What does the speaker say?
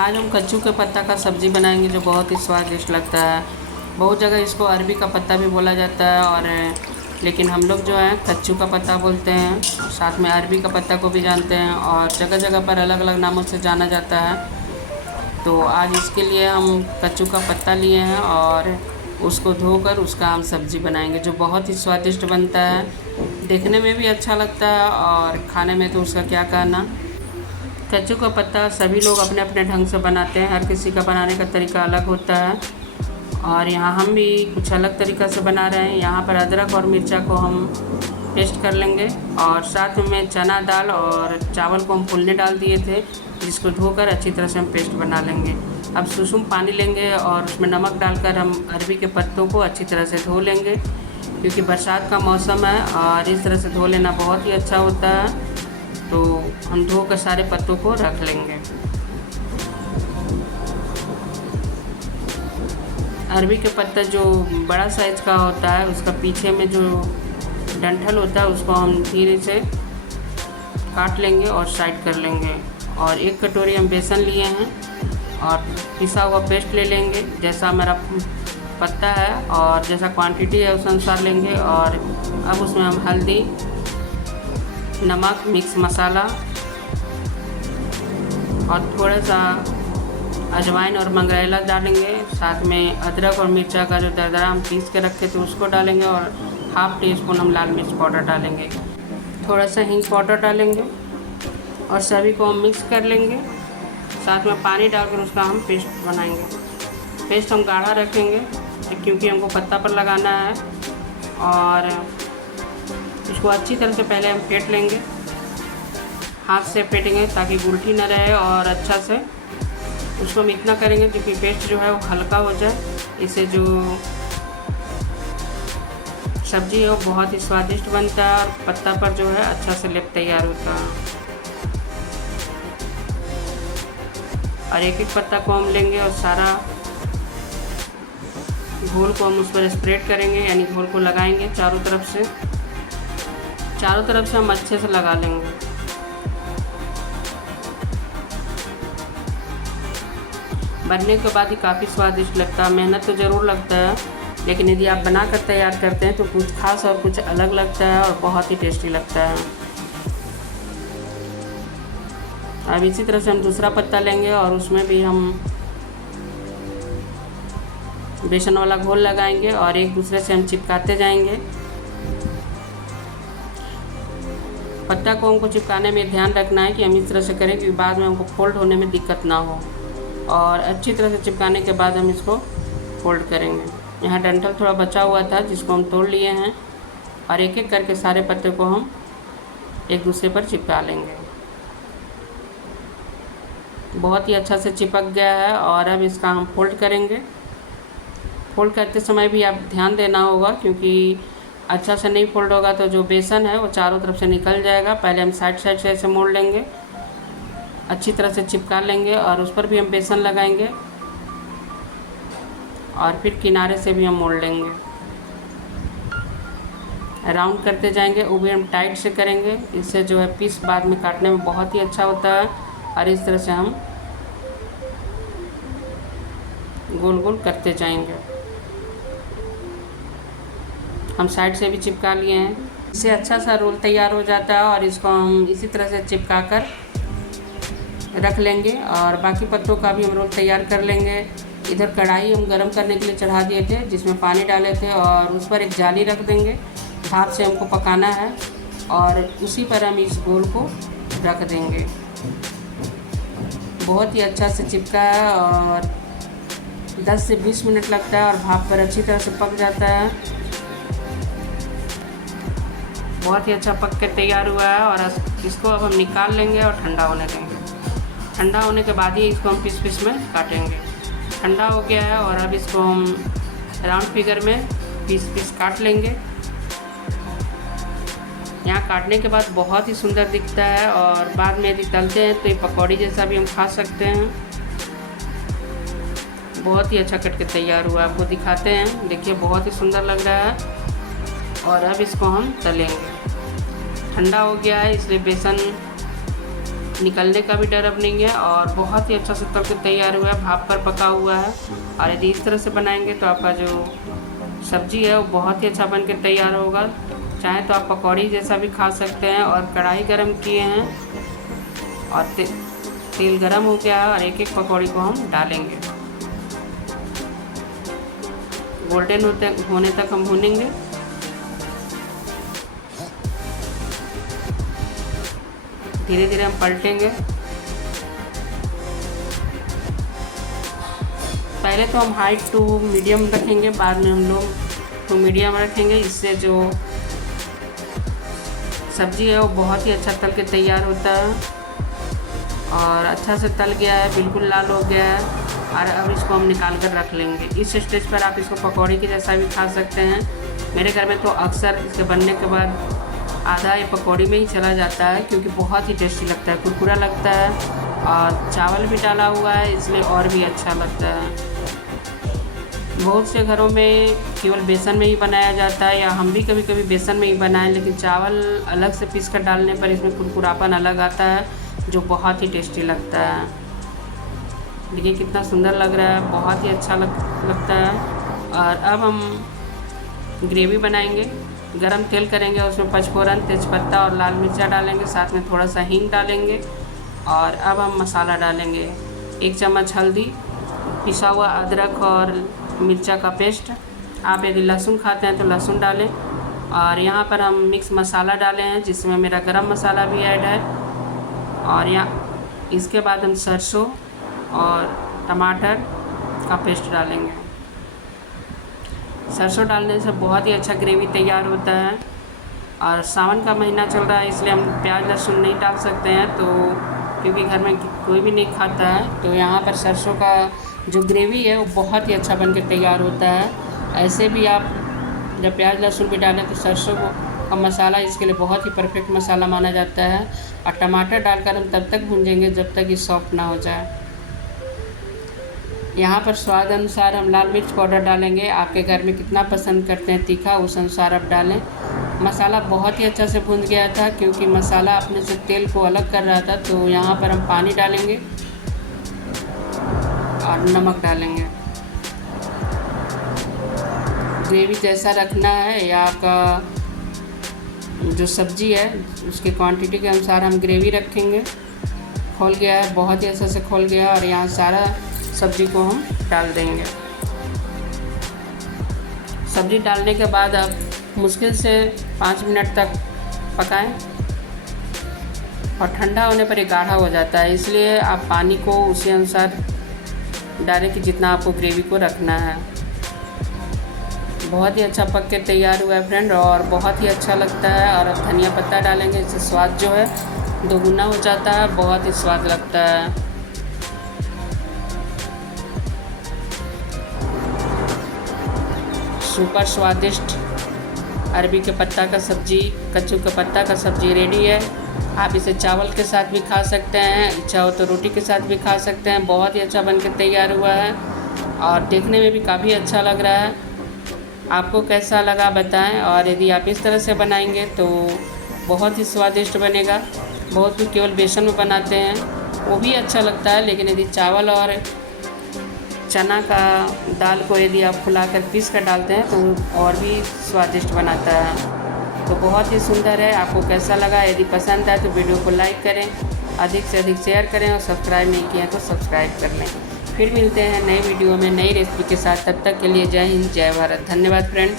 आज हम कच्चू के पत्ता का सब्ज़ी बनाएंगे जो बहुत ही स्वादिष्ट लगता है। बहुत जगह इसको अरबी का पत्ता भी बोला जाता है और लेकिन हम लोग जो है कच्चू का पत्ता बोलते हैं। साथ में अरबी का पत्ता को भी जानते हैं और जगह जगह पर अलग अलग नामों से जाना जाता है। तो आज इसके लिए हम कच्चू का पत्ता लिए हैं और उसको धोकर उसका हम सब्ज़ी बनाएंगे जो बहुत ही स्वादिष्ट बनता है। देखने में भी अच्छा लगता है और खाने में तो उसका क्या कहना। कच्चू का पत्ता सभी लोग अपने अपने ढंग से बनाते हैं, हर किसी का बनाने का तरीका अलग होता है और यहाँ हम भी कुछ अलग तरीक़ा से बना रहे हैं। यहाँ पर अदरक और मिर्चा को हम पेस्ट कर लेंगे और साथ में चना दाल और चावल को हम फूलने डाल दिए थे, जिसको धोकर अच्छी तरह से हम पेस्ट बना लेंगे। अब सुसुम पानी लेंगे और उसमें नमक डालकर हम अरबी के पत्तों को अच्छी तरह से धो लेंगे, क्योंकि बरसात का मौसम है और इस तरह से धो लेना बहुत ही अच्छा होता है। तो हम धोकर सारे पत्तों को रख लेंगे। अरबी के पत्ता जो बड़ा साइज़ का होता है उसका पीछे में जो डंठल होता है उसको हम धीरे से काट लेंगे और साइड कर लेंगे। और एक कटोरी हम बेसन लिए हैं और पिसा हुआ पेस्ट ले लेंगे, जैसा हमारा पत्ता है और जैसा क्वांटिटी है उस अनुसार लेंगे। और अब उसमें हम हल्दी, नमक, मिक्स मसाला और थोड़ा सा अजवाइन और मंगरेला डालेंगे। साथ में अदरक और मिर्चा का जो दरदरा हम पीस के रखे थे उसको डालेंगे और हाफ़ टी स्पून हम लाल मिर्च पाउडर डालेंगे। थोड़ा सा हींग पाउडर डालेंगे और सभी को हम मिक्स कर लेंगे। साथ में पानी डालकर उसका हम पेस्ट बनाएंगे। पेस्ट हम गाढ़ा रखेंगे क्योंकि हमको पत्ता पर लगाना है और इसको अच्छी तरह से पहले हम फेंट लेंगे। हाथ से फेंटेंगे ताकि गुठली न रहे और अच्छा से उसको हम इतना करेंगे क्योंकि पेस्ट जो है वो हल्का हो जाए। इससे जो सब्ज़ी है वो बहुत ही स्वादिष्ट बनता है और पत्ता पर जो है अच्छा से लेप तैयार होता है। और एक एक पत्ता को हम लेंगे और सारा घोल को हम उस पर स्प्रेड करेंगे, यानी घोल को लगाएंगे चारों तरफ से हम अच्छे से लगा लेंगे। बनने के बाद ही काफ़ी स्वादिष्ट लगता है। मेहनत तो ज़रूर लगता है, लेकिन यदि आप बनाकर तैयार करते हैं तो कुछ खास और कुछ अलग लगता है और बहुत ही टेस्टी लगता है। अब इसी तरह से हम दूसरा पत्ता लेंगे और उसमें भी हम बेसन वाला घोल लगाएंगे और एक दूसरे से हम चिपकाते जाएंगे। पत्ता को हमको चिपकाने में ध्यान रखना है कि हम इस तरह से करें कि बाद में हमको फोल्ड होने में दिक्कत ना हो। और अच्छी तरह से चिपकाने के बाद हम इसको फोल्ड करेंगे। यहाँ डंठल थोड़ा बचा हुआ था जिसको हम तोड़ लिए हैं और एक एक करके सारे पत्ते को हम एक दूसरे पर चिपका लेंगे। बहुत ही अच्छा से चिपक गया है और अब इसका हम फोल्ड करेंगे। फोल्ड करते समय भी आप ध्यान देना होगा, क्योंकि अच्छा से नहीं फोल्ड होगा तो जो बेसन है वो चारों तरफ से निकल जाएगा। पहले हम साइड से ऐसे मोड़ लेंगे, अच्छी तरह से चिपका लेंगे और उस पर भी हम बेसन लगाएंगे और फिर किनारे से भी हम मोड़ लेंगे। राउंड करते जाएंगे, वो भी हम टाइट से करेंगे। इससे जो है पीस बाद में काटने में बहुत ही अच्छा होता है। और इस तरह से हम गोल गोल करते जाएंगे। हम साइड से भी चिपका लिए हैं। इससे अच्छा सा रोल तैयार हो जाता है और इसको हम इसी तरह से चिपका कर रख लेंगे और बाकी पत्तों का भी हम रोल तैयार कर लेंगे। इधर कढ़ाई हम गरम करने के लिए चढ़ा दिए थे, जिसमें पानी डाले थे और उस पर एक जाली रख देंगे। भाप से हमको पकाना है और उसी पर हम इस गोल को रख देंगे। बहुत ही अच्छा से चिपका है और 10 से 20 मिनट लगता है और भाप पर अच्छी तरह से पक जाता है। बहुत ही अच्छा पक के तैयार हुआ है और इसको अब हम निकाल लेंगे और ठंडा होने देंगे। ठंडा होने के बाद ही इसको हम पीस पीस में काटेंगे। ठंडा हो गया है और अब इसको हम राउंड फिगर में पीस पीस काट लेंगे। यहाँ काटने के बाद बहुत ही सुंदर दिखता है और बाद में यदि तलते हैं तो ये पकौड़ी जैसा भी हम खा सकते हैं। बहुत ही अच्छा कट के तैयार हुआ, आपको दिखाते हैं। देखिए बहुत ही सुंदर लग रहा है और अब इसको हम तलेंगे। ठंडा हो गया है इसलिए बेसन निकलने का भी डर अब नहीं है और बहुत ही अच्छा से तल के तैयार हुआ है, भाप पर पका हुआ है। और यदि इस तरह से बनाएंगे तो आपका जो सब्ज़ी है वो बहुत ही अच्छा बन के तैयार होगा। चाहे तो आप पकौड़ी जैसा भी खा सकते हैं। और कढ़ाई गरम किए हैं और तेल गरम हो गया है और एक एक पकौड़ी को हम डालेंगे। गोल्डन होने तक हम भूनेंगे। धीरे धीरे हम पलटेंगे। पहले तो हम हाई टू मीडियम रखेंगे, बाद में हम लोग टू मीडियम रखेंगे। इससे जो सब्ज़ी है वो बहुत ही अच्छा तल के तैयार होता है। और अच्छा से तल गया है, बिल्कुल लाल हो गया है। और अब इसको हम निकाल कर रख लेंगे। इस स्टेज पर आप इसको पकौड़ी के जैसा भी खा सकते हैं। मेरे घर में तो अक्सर इसके बनने के बाद आधा ये पकौड़ी में ही चला जाता है, क्योंकि बहुत ही टेस्टी लगता है, कुरकुरा लगता है। और चावल भी डाला हुआ है इसलिए और भी अच्छा लगता है। बहुत से घरों में केवल बेसन में ही बनाया जाता है, या हम भी कभी कभी बेसन में ही बनाएं, लेकिन चावल अलग से पीस कर डालने पर इसमें कुरकुरापन अलग आता है, जो बहुत ही टेस्टी लगता है। देखिए कितना सुंदर लग रहा है, बहुत ही अच्छा लगता है। और अब हम ग्रेवी बनाएंगे। गरम तेल करेंगे, उसमें पचफोरन, तेज़पत्ता और लाल मिर्चा डालेंगे, साथ में थोड़ा सा हींग डालेंगे। और अब हम मसाला डालेंगे। 1 चम्मच हल्दी, पिसा हुआ अदरक और मिर्चा का पेस्ट। आप यदि लहसुन खाते हैं तो लहसुन डालें। और यहाँ पर हम मिक्स मसाला डाले हैं, जिसमें मेरा गरम मसाला भी ऐड है। और यहाँ इसके बाद हम सरसों और टमाटर का पेस्ट डालेंगे। सरसों डालने से बहुत ही अच्छा ग्रेवी तैयार होता है। और सावन का महीना चल रहा है, इसलिए हम प्याज लहसुन नहीं डाल सकते हैं, तो क्योंकि घर में कोई भी नहीं खाता है। तो यहाँ पर सरसों का जो ग्रेवी है वो बहुत ही अच्छा बन के तैयार होता है। ऐसे भी आप जब प्याज लहसुन भी डालें तो सरसों का मसाला इसके लिए बहुत ही परफेक्ट मसाला माना जाता है। और टमाटर डालकर हम तब तक भूंजेंगे जब तक ये सॉफ्ट ना हो जाए। यहाँ पर स्वाद अनुसार हम लाल मिर्च पाउडर डालेंगे। आपके घर में कितना पसंद करते हैं तीखा, उस अनुसार आप डालें। मसाला बहुत ही अच्छा से भून गया था, क्योंकि मसाला अपने से तेल को अलग कर रहा था। तो यहाँ पर हम पानी डालेंगे और नमक डालेंगे। ग्रेवी जैसा रखना है, या आपका जो सब्ज़ी है उसकी क्वांटिटी के अनुसार हम ग्रेवी रखेंगे। खोल गया है, बहुत ही अच्छे से खोल गया। और यहाँ सारा सब्ज़ी को हम डाल देंगे। सब्ज़ी डालने के बाद आप मुश्किल से 5 मिनट तक पकाएं। और ठंडा होने पर ये गाढ़ा हो जाता है, इसलिए आप पानी को उसी अनुसार डालें कि जितना आपको ग्रेवी को रखना है। बहुत ही अच्छा पक के तैयार हुआ है फ्रेंड, और बहुत ही अच्छा लगता है। और अब धनिया पत्ता डालेंगे, इससे स्वाद जो है दोगुना हो जाता है, बहुत ही स्वाद लगता है। सुपर स्वादिष्ट अरबी के पत्ता का सब्ज़ी, कच्चू के पत्ता का सब्ज़ी रेडी है। आप इसे चावल के साथ भी खा सकते हैं, इच्छा हो तो रोटी के साथ भी खा सकते हैं। बहुत ही अच्छा बनकर तैयार हुआ है और देखने में भी काफ़ी अच्छा लग रहा है। आपको कैसा लगा बताएं। और यदि आप इस तरह से बनाएंगे तो बहुत ही स्वादिष्ट बनेगा। बहुत लोग केवल बेसन में बनाते हैं, वो भी अच्छा लगता है, लेकिन यदि चावल और चना का दाल को यदि आप फुलाकर पीस कर डालते हैं तो वो और भी स्वादिष्ट बनाता है। तो बहुत ही सुंदर है। आपको कैसा लगा? यदि पसंद आए तो वीडियो को लाइक करें, अधिक से अधिक शेयर करें, और सब्सक्राइब नहीं किया तो सब्सक्राइब कर लें। फिर मिलते हैं नई वीडियो में नई रेसिपी के साथ। तब तक के लिए जय हिंद, जय भारत। धन्यवाद फ्रेंड।